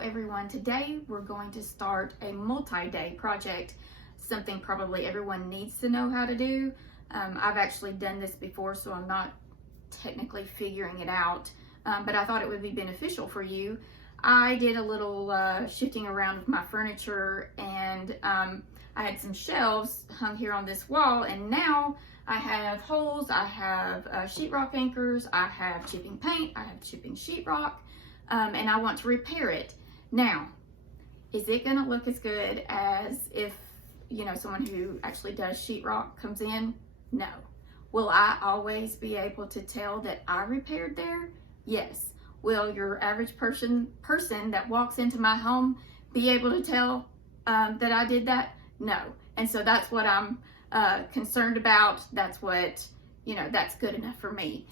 everyone. Today we're going to start a multi-day project, something probably everyone needs to know how to do. I've actually done this before, so I'm not technically figuring it out, but I thought it would be beneficial for you. I did a little shifting around with my furniture, and I had some shelves hung here on this wall, and now I have holes, I have sheetrock anchors, I have chipping paint, I have chipping sheetrock, and I want to repair it. Now, is it gonna look as good as if, you know, someone who actually does sheetrock comes in? No. Will I always be able to tell that I repaired there? Yes. Will your average person that walks into my home be able to tell that I did that? No. And so that's what I'm concerned about. That's what, you know, that's good enough for me.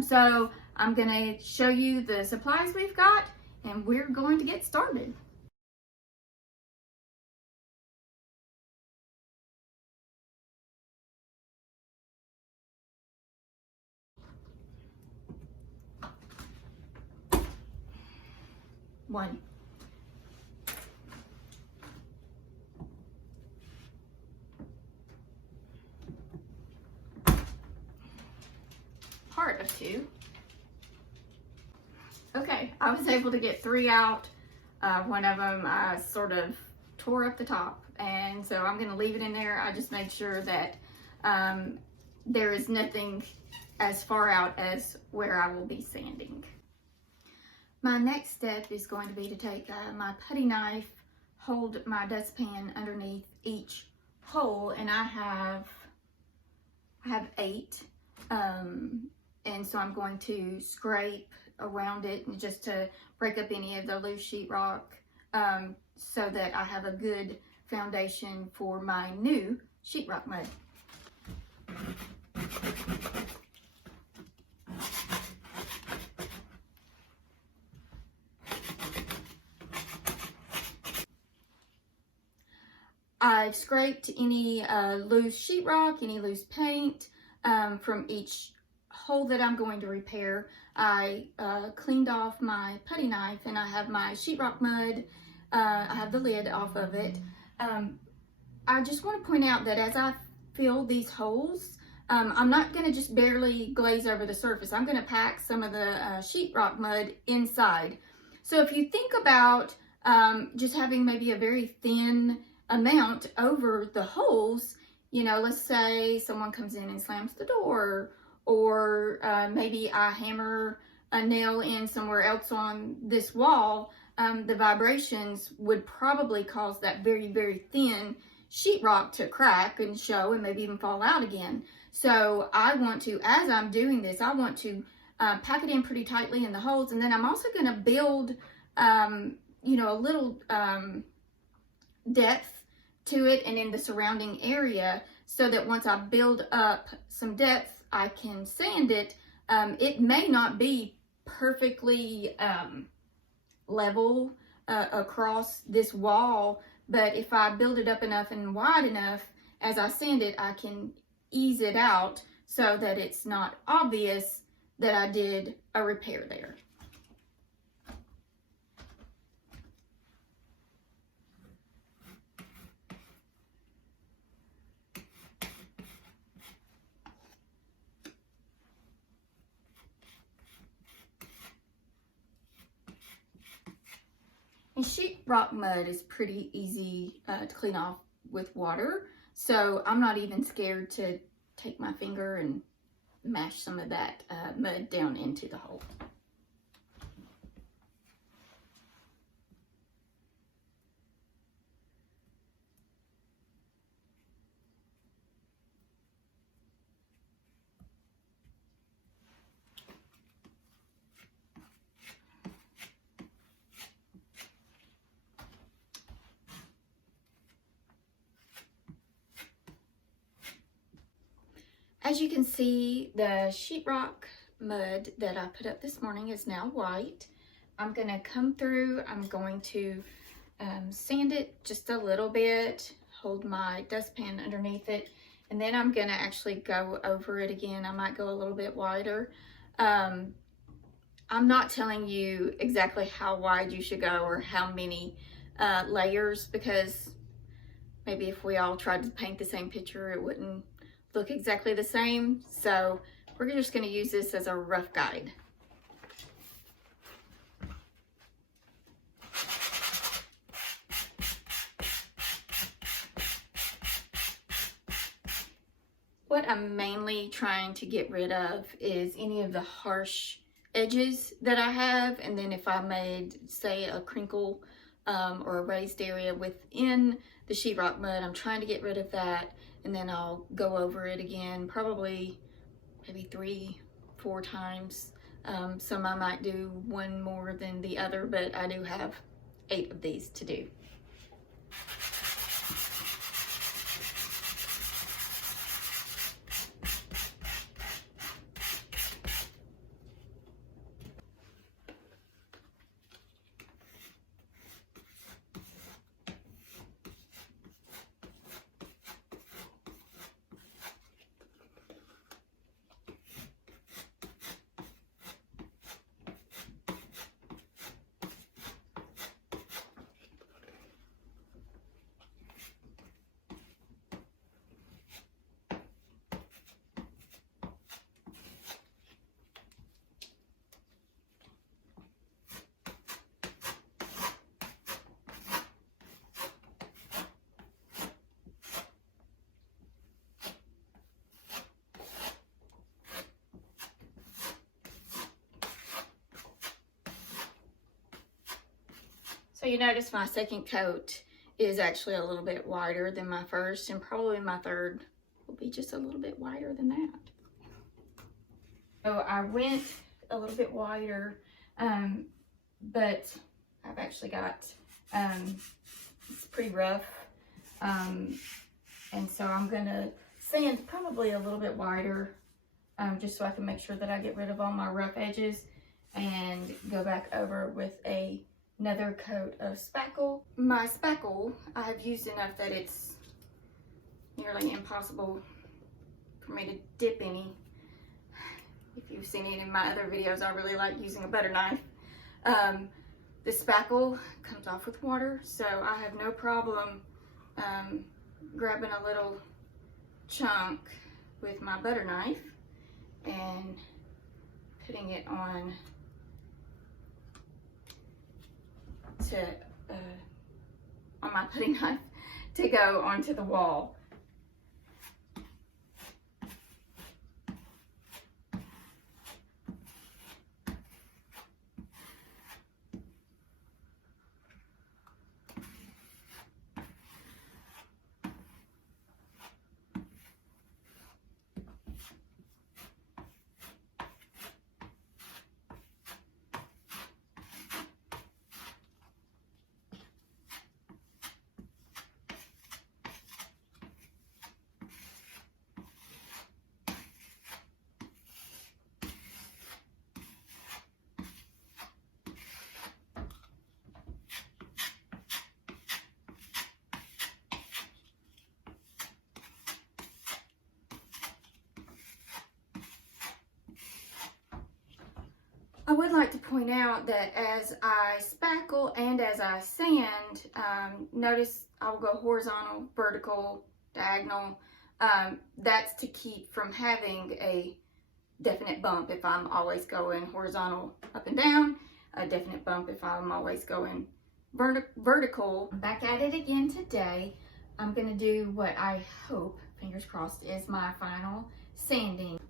So I'm gonna show you the supplies we've got, and we're going to get started. One. Part of two. Okay, I was able to get 3 out. One of them I sort of tore up the top, and so I'm going to leave it in there. I just made sure that there is nothing as far out as where I will be sanding. My next step is going to be to take my putty knife, hold my dustpan underneath each hole, and I have 8, and so I'm going to scrape around it and just to break up any of the loose sheetrock, so that I have a good foundation for my new sheetrock mud. I've scraped any loose sheetrock, any loose paint from each hole that I'm going to repair. I cleaned off my putty knife, and I have my sheetrock mud. I have the lid off of it. I just want to point out that as I fill these holes, I'm not going to just barely glaze over the surface. I'm going to pack some of the sheetrock mud inside. So if you think about just having maybe a very thin amount over the holes, you know, let's say someone comes in and slams the door, or maybe I hammer a nail in somewhere else on this wall, the vibrations would probably cause that very, very thin sheetrock to crack and show and maybe even fall out again. So I want to, as I'm doing this, I want to pack it in pretty tightly in the holes, and then I'm also going to build, you know, a little depth to it and in the surrounding area, so that once I build up some depth, I can sand it. It may not be perfectly level across this wall, but if I build it up enough and wide enough, as I sand it, I can ease it out so that it's not obvious that I did a repair there. And sheetrock mud is pretty easy to clean off with water, so I'm not even scared to take my finger and mash some of that mud down into the hole. As you can see, the sheetrock mud that I put up this morning is now white. I'm going to come through, I'm going to sand it just a little bit, hold my dustpan underneath it, and then I'm going to actually go over it again. I might go a little bit wider. I'm not telling you exactly how wide you should go or how many layers, because maybe if we all tried to paint the same picture, it wouldn't look exactly the same. So we're just going to use this as a rough guide. What I'm mainly trying to get rid of is any of the harsh edges that I have, and then if I made, say, a crinkle or a raised area within the sheetrock mud, I'm trying to get rid of that, and then I'll go over it again, probably maybe 3-4 times. Some I might do one more than the other, but I do have 8 of these to do. So you notice my second coat is actually a little bit wider than my first, and probably my third will be just a little bit wider than that. So I went a little bit wider, but I've actually got, it's pretty rough, and so I'm gonna sand probably a little bit wider, just so I can make sure that I get rid of all my rough edges, and go back over with another coat of spackle. My spackle I have used enough that it's nearly impossible for me to dip any. If you've seen it in my other videos, I really like using a butter knife. The spackle comes off with water, so I have no problem grabbing a little chunk with my butter knife and putting it on my putty knife to go onto the wall. I would like to point out that as I spackle and as I sand, notice I will go horizontal, vertical, diagonal. That's to keep from having a definite bump if I'm always going horizontal up and down, a definite bump if I'm always going vertical. Back at it again today. I'm going to do what I hope, fingers crossed, is my final sanding.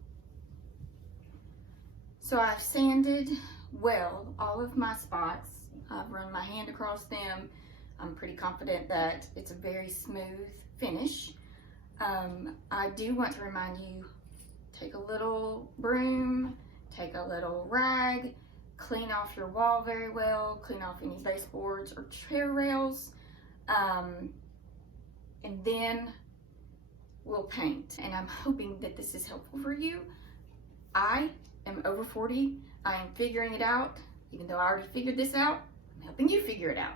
So I've sanded well all of my spots. I've run my hand across them. I'm pretty confident that it's a very smooth finish. I do want to remind you, take a little broom, take a little rag, clean off your wall very well, clean off any baseboards or chair rails, and then we'll paint. And I'm hoping that this is helpful for you. I am over 40. I am figuring it out. Even though I already figured this out, I'm helping you figure it out.